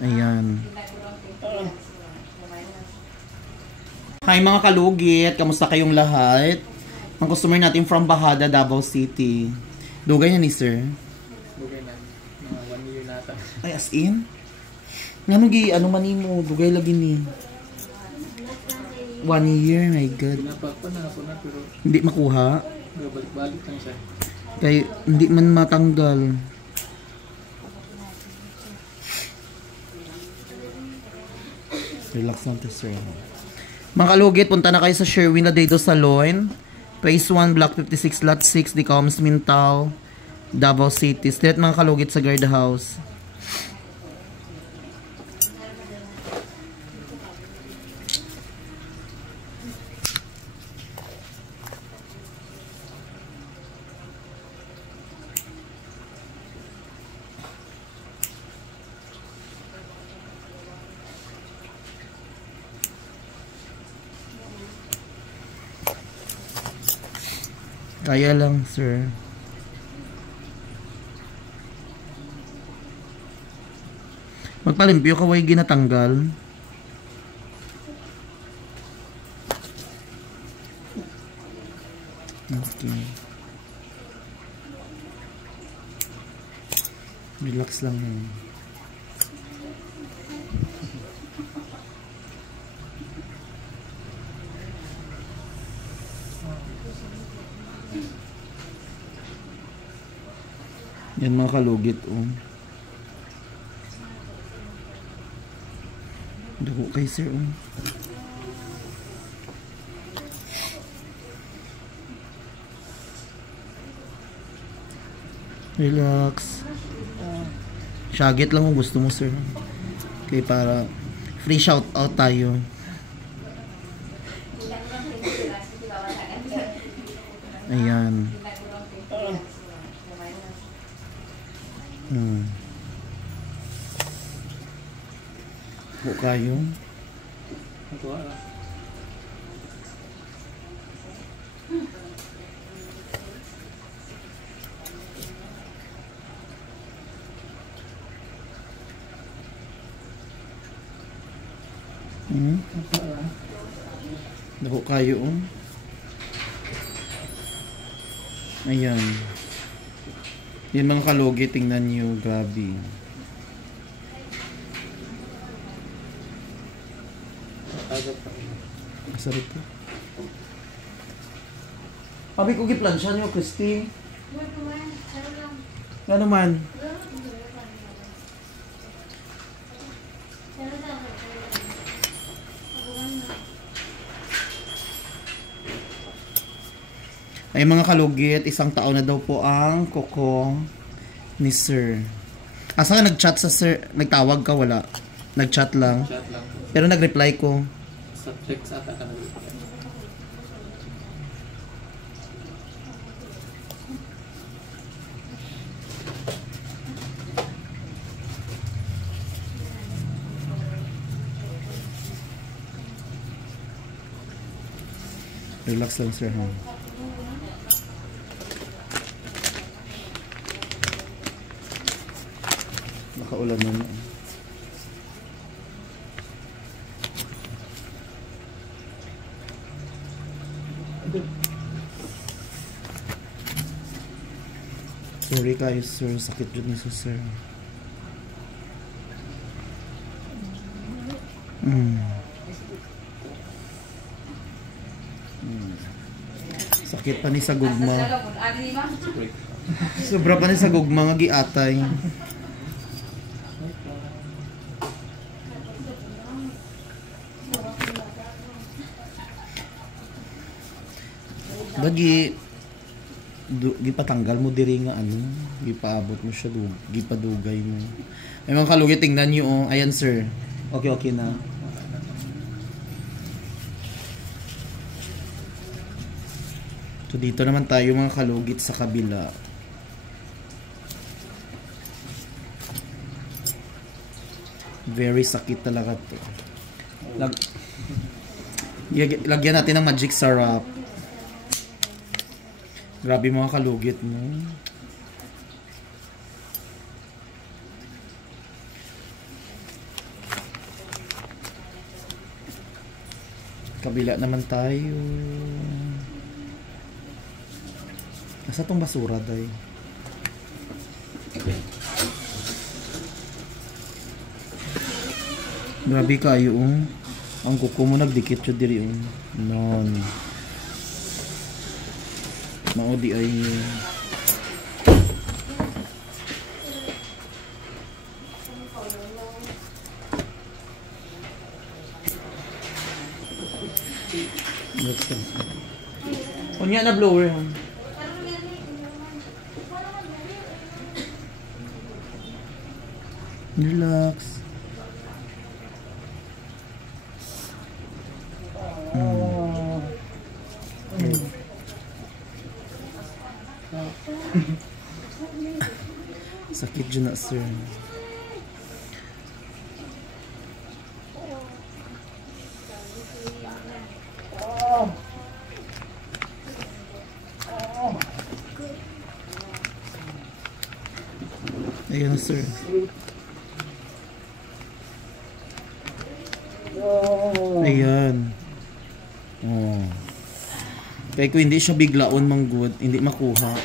Ayan. Hi mga kalugit, kamusta kayong lahat? Ang customer natin from Bahada, Davao City. Dugay na ni sir? Dugay na. Mga 1 year nata. Ay, as in? Nga nung ano man mo, dugay lagi ni. 1 year, my God. Pinapagpa na ako na pero Hindi makuha. balik-balik lang siya. Kaya hindi man matanggal. Relax lang to sir. Mga kalugit, punta na kayo sa Sherwin Ladedo Salon. Phase 1, Block 56, Lot 6, Decoms, Mintal, Davao City. Straight mga kalugit sa guard house. Kaya lang, sir. Magpalimpyo ka, way ginatanggal. Okay. Relax lang yun. Yan mga kalugit, oh. Dago kay sir, oh. Relax. Shagit lang kung gusto mo, sir. Okay, para free shout out tayo. Ayan. Po kayo. Natuwa lang. Dako kayo, oh. Ayan. Yan mga kalugi, tingnan nyo, grabe. Masarap po. Pabi ko giplansya nyo, Christy. Ano man? Ay mga kalugit, 1 taon na daw po ang kuko ni sir. Asa ka nag-chat sa sir? Nagtawag ka? Wala. Nag-chat lang. Chat lang. Pero nag-reply ko. Subject sa ata ka nag-reply. Relax lang sir, ha? Nakaulan na. Sorry kayo sir, sakit yun niya sir. Sakit pa ni sa gugma. Sobra pa ni sa gugma nga giatay. Bagi gipatanggal mo diri nga ano, gipaabot mo siya gipadugay mo. Ay mga kalugit, tingnan niyo, oh. Ayan sir. Okay na. So dito naman tayo mga kalugit sa kabila. Very sakit talaga to. Lagyan natin ng magic syrup. Grabe mga kalugit mo. Kabila naman tayo. Nasa tong basura, day? Grabe kayo, ang kuko mo nagdikit siya diri, non. Maudi ay Unya na blower, ha? Relax. Sakit dyan na, sir. Ayan na, sir. Ayan. Oh. Kaya kung hindi siya biglaon manggod, hindi makuha.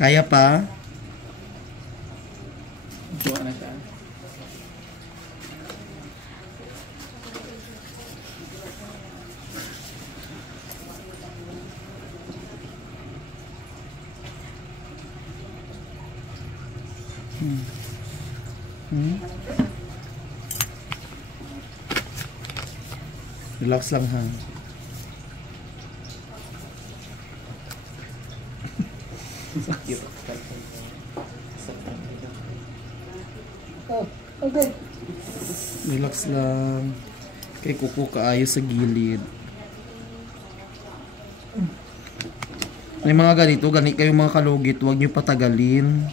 Kaya pa? Buwan na siya. Relax lang, ha. Sakit. Relax lang. Kay kuko kaayo sa gilid. May mga ganito, ganit kayong mga kalugit, huwag nyo patagalin.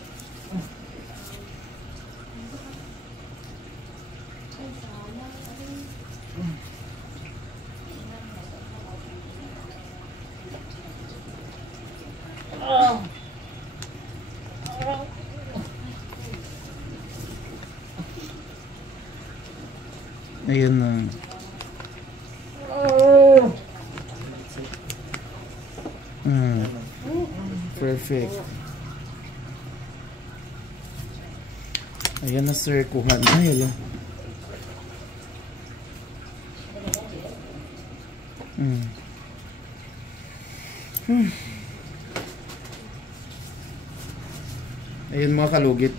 Ayan na. Perfect. Ayan na, sir. Kuha na. Ayan. Ayan mga kalugit.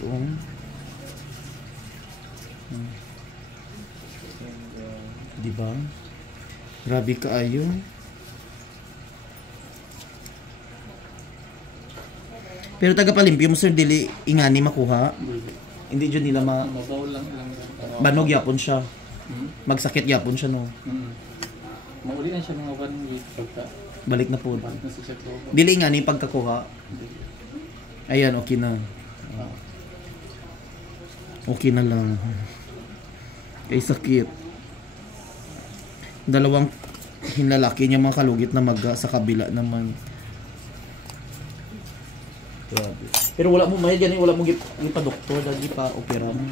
Diba? Grabe kaayo. Pero taga palimpyo mo, sir, dili ingani makuha. Hindi dyan nila Mabaw lang. banog yapon siya. Magsakit yapon siya, no. Mauli na siya mga 1 week pagka Balik na po. balik na siya sa Dili ingani pagkakuha. Ayan, okay na. Okay na lang. Kay sakit. Dalawang hinlalaki niya mga kalugit na maga sa kabila naman. Grabe. Pero wala mo may gani, wala mo gipa doktor dagi pa opera mo.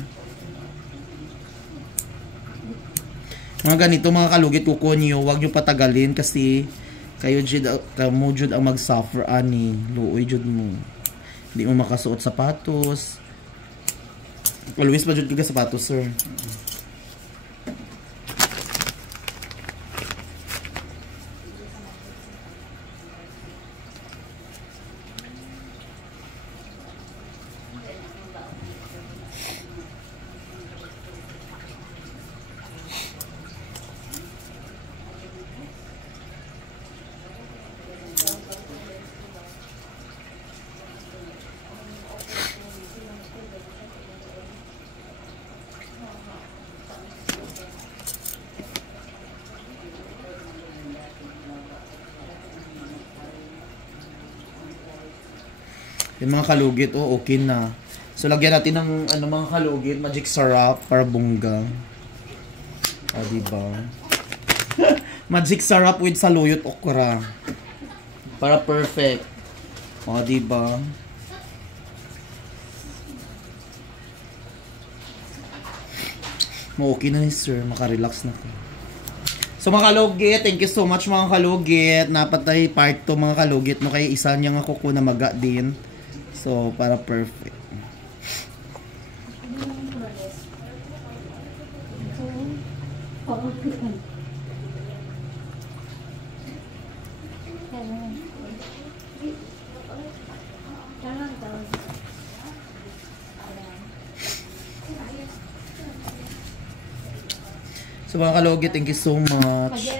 Mga ganito mga kalugit kuko niyo, wag niyo patagalin kasi kayo jud kamo jud ang mag-suffer ani, luoy jud mo. Hindi mo makasuot sapatos. Always pa jud ka sapatos, sir. Yung mga kalugit, okay na. So, lagyan natin ng mga kalugit, magic syrup para bongga. Diba? Magic syrup with saluyot okra. Para perfect. Diba? Okay na ni sir, makarelax na ko. So mga kalugit, thank you so much mga kalugit. Napatay part 2 mga kalugit no kay isa niya nga kuko na maga din. So para perfect. So mga kalugit, thank you so much.